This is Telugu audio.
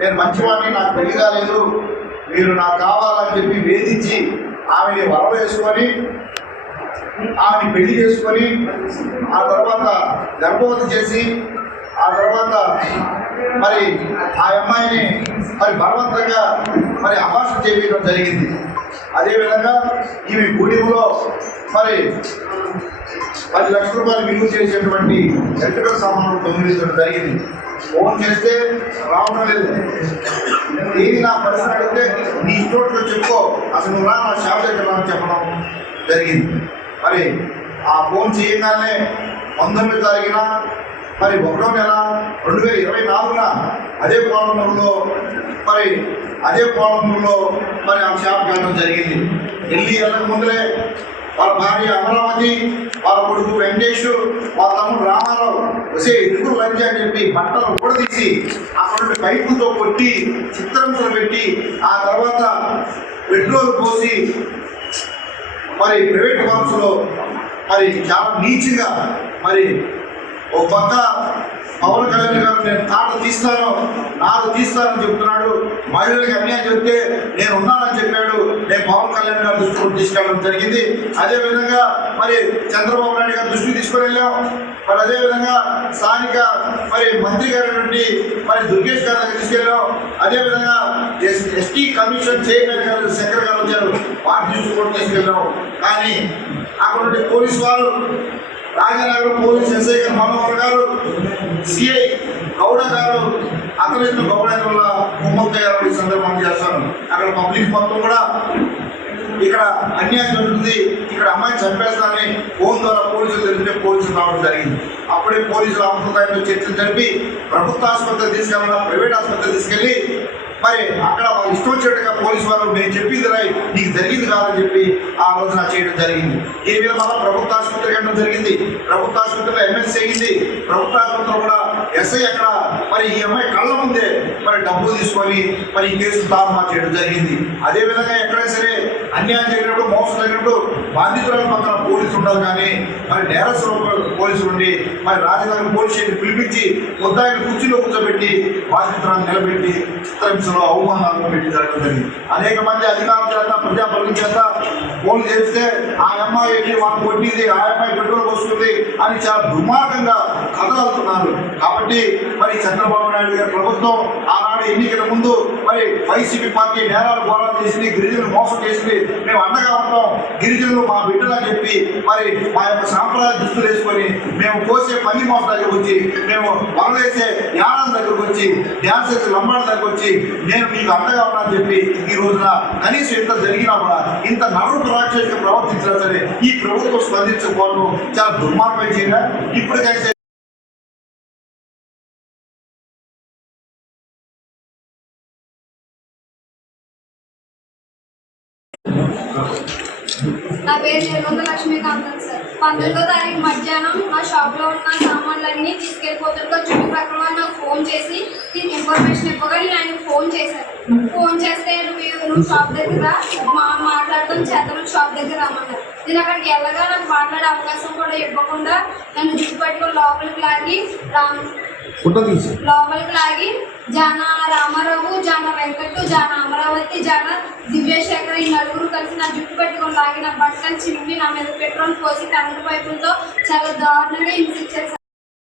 నేను మంచివాడిని నాకు పెళ్ళి కాలేదు. మీరు నాకు కావాలని చెప్పి వేధించి ఆమెని వరవ వేసుకొని ఆమెని పెళ్ళి చేసుకొని ఆ తర్వాత గర్భవతి చేసి ఆ తర్వాత మరి ఆ అమ్మాయిని మరి బలవంతంగా మరి అభాషణ చేయడం జరిగింది. అదేవిధంగా ఈమె గూడెంలో మరి పది లక్షల రూపాయలు విలువ చేసేటువంటి ఎలక్ట్రికల్ సామాన్లు దొంగిలించడం జరిగింది. ఫోన్ చేస్తే రావడం లేదు. ఏది నా పరిస్థితి అడిగితే నీ ఇంట్లో చెప్పుకో. అసలు నువ్వు రా నా షాప్ దగ్గర చెప్పడం జరిగింది. మరి ఆ ఫోన్ చేయగానే పంతొమ్మిది తారీఖున మరి ఒకటో నెల రెండు వేల ఇరవై నాలుగున అదే కోణంలో మరి అదే కోణంలో మరి ఆ షాప్కి జరిగింది. ఢిల్లీ వెళ్ళక ముందులే వాళ్ళ భార్య అమరావతి వాళ్ళ కొడుకు వెంకటేష్ వాళ్ళ తమ్ముడు రామారావు వచ్చే ఎదురు లంచ్ అని చెప్పి బట్టలు కూడదీసి అక్కడ నుండి పైపులతో కొట్టి చిత్రంతో పెట్టి ఆ తర్వాత పెట్రోల్ పోసి మరి ప్రైవేట్ బాక్స్లో మరి చాలా నీచిగా మరి ఓ పక్క పవన్ కళ్యాణ్ గారు నేను తాట తీస్తాను నాడు తీస్తానని చెప్తున్నాడు. మహిళలకు అన్యాయం చెప్తే నేను ఉన్నానని చెప్పాడు. నేను పవన్ కళ్యాణ్ గారి దృష్టికి తీసుకెళ్ళడం జరిగింది. అదేవిధంగా మరి చంద్రబాబు నాయుడు గారి దృష్టికి తీసుకొని వెళ్ళాం మరి అదే విధంగా స్థానిక మరి మంత్రి గారి నుండి మరి దుర్గేష్ గారి దగ్గర తీసుకెళ్ళాం. అదే విధంగా ఎస్ ఎస్టీ కమిషన్ చైర్మన్ గారు శంకర్ గారు వచ్చారు. వారి దృష్టి కూడా తీసుకెళ్ళాం. కానీ అక్కడ పోలీసు వారు రాజనగరం పోలీస్ ఎస్ఐ గారు మనోహర్ గారు సిఐ గౌడ గారు అతనితో గౌడ వల్ల ముమ్మక్క గారు ఈ సందర్భాన్ని చేస్తాను అక్కడ పబ్లిక్ మొత్తం కూడా ఇక్కడ అన్యాయం జరుగుతుంది. ఇక్కడ అమ్మాయిని చంపేస్తానని ఫోన్ ద్వారా పోలీసులు తెలిపితే పోలీసులు రావడం జరిగింది. అప్పుడే పోలీసులు అమృతాయంతో చర్చలు జరిపి ప్రభుత్వ ఆసుపత్రి తీసుకెళ్ళిన ప్రైవేట్ ఆసుపత్రి తీసుకెళ్ళి మరి అక్కడ వాళ్ళు ఇష్టం వచ్చినట్టుగా పోలీసు మేము నేను చెప్పింది రాయి నీకు జరిగింది కాదని చెప్పి ఆ రోజున చేయడం జరిగింది. ఈ మీద మళ్ళీ ప్రభుత్వ ఆసుపత్రికి వెళ్ళడం జరిగింది. ప్రభుత్వ ఆసుపత్రిలో ఎంఎస్ అయింది. ప్రభుత్వ ఆసుపత్రిలో కూడా ఎస్ఐ అక్కడ మరి ఈ అమ్మాయి కళ్ళ ముందే మరి డబ్బులు తీసుకొని మరి ఈ కేసు తారుమా చేయడం జరిగింది. అదే విధంగా ఎక్కడైనా సరే అన్యాయం జరిగినప్పుడు మోసం జరిగినప్పుడు బాధితుల పక్కన పోలీసులు ఉండాలి కానీ మరి నేరస్తుల పోలీసులు ఉండి మరి రాజధాని పోలీస్ స్టేషన్ పిలిపించి ముద్దాయిని కుర్చీలో కూర్చోబెట్టి బాధితులను నిలబెట్టి చిత్రహింసలో అవమానాలు పెట్టి జరగడం జరిగింది. అనేక మంది అధికారుల చేత ప్రజాప్రతినిధుల చేత ఫోన్ చేస్తే ఆ అమ్మాయి వెళ్ళి వాళ్ళు కొట్టింది ఆ అమ్మాయి పెట్రోల్ వస్తుంది అని చాలా దుర్మార్గంగా కథలుతున్నారు కాబట్టి మరి చంద్రబాబు నాయుడు గారి ప్రభుత్వం ఆ ఆనాడు ఎన్నికల ముందు మరి వైసీపీ పార్టీ నేరాలు పోరాలు చేసింది గిరిజనులు మోసం చేసింది. మేము అండగా ఉంటాం. గిరిజనులు మా బిడ్డలా చెప్పి మరి మా యొక్క సాంప్రదాయ దుస్తులు వేసుకొని మేము కోసే పని మోస దగ్గరకు వచ్చి మేము వరలేసే యానాల దగ్గరకు వచ్చి డ్యాన్స్ వేసే లంబాడ దగ్గరకు వచ్చి నేను మీకు అండగా ఉన్నానని చెప్పి ఈ రోజున కనీసం ఇంత జరిగినా కూడా ఇంత నరుపు రాక్షసిగా ప్రవర్తించినా సరే ఈ ప్రభుత్వం స్పందించకపోవడం చాలా దుర్మార్గం చేయగా ఇప్పటికైతే నా పేరు నిర్మల లక్ష్మీకాంతం సార్. పంతొమ్మిదో తారీఖు మధ్యాహ్నం నా షాప్లో ఉన్న సామాన్లన్నీ తీసుకెళ్ళిపోతుండగా చుట్టుపక్కల నాకు ఫోన్ చేసి నేను ఇన్ఫర్మేషన్ ఇవ్వగానే నేను ఆయనకు ఫోన్ చేశాను ఫోన్ చేస్తే నువ్వు షాప్ దగ్గర మా మాట్లాడడం చేద్దాం షాప్ దగ్గర రమ్మన్నారు. నేను అక్కడికి వెళ్ళగా నాకు మాట్లాడే అవకాశం కూడా ఇవ్వకుండా నన్ను జుట్టు లోపలికి లాగి రామ్ ఫోటో తీసి. లోపలికి లాగి జన రామారావు జాన వెంకట్ జన అమరావతి జాన దివ్యశేఖర్ ఈ నలుగురు కలిసి నా జుట్టు పెట్టుకొని లాగి నా బట్టలు చిమ్మి నా మీద పెట్రోల్ పోసి కరెంటు పైపులతో చాలా దారుణంగా హింసించారు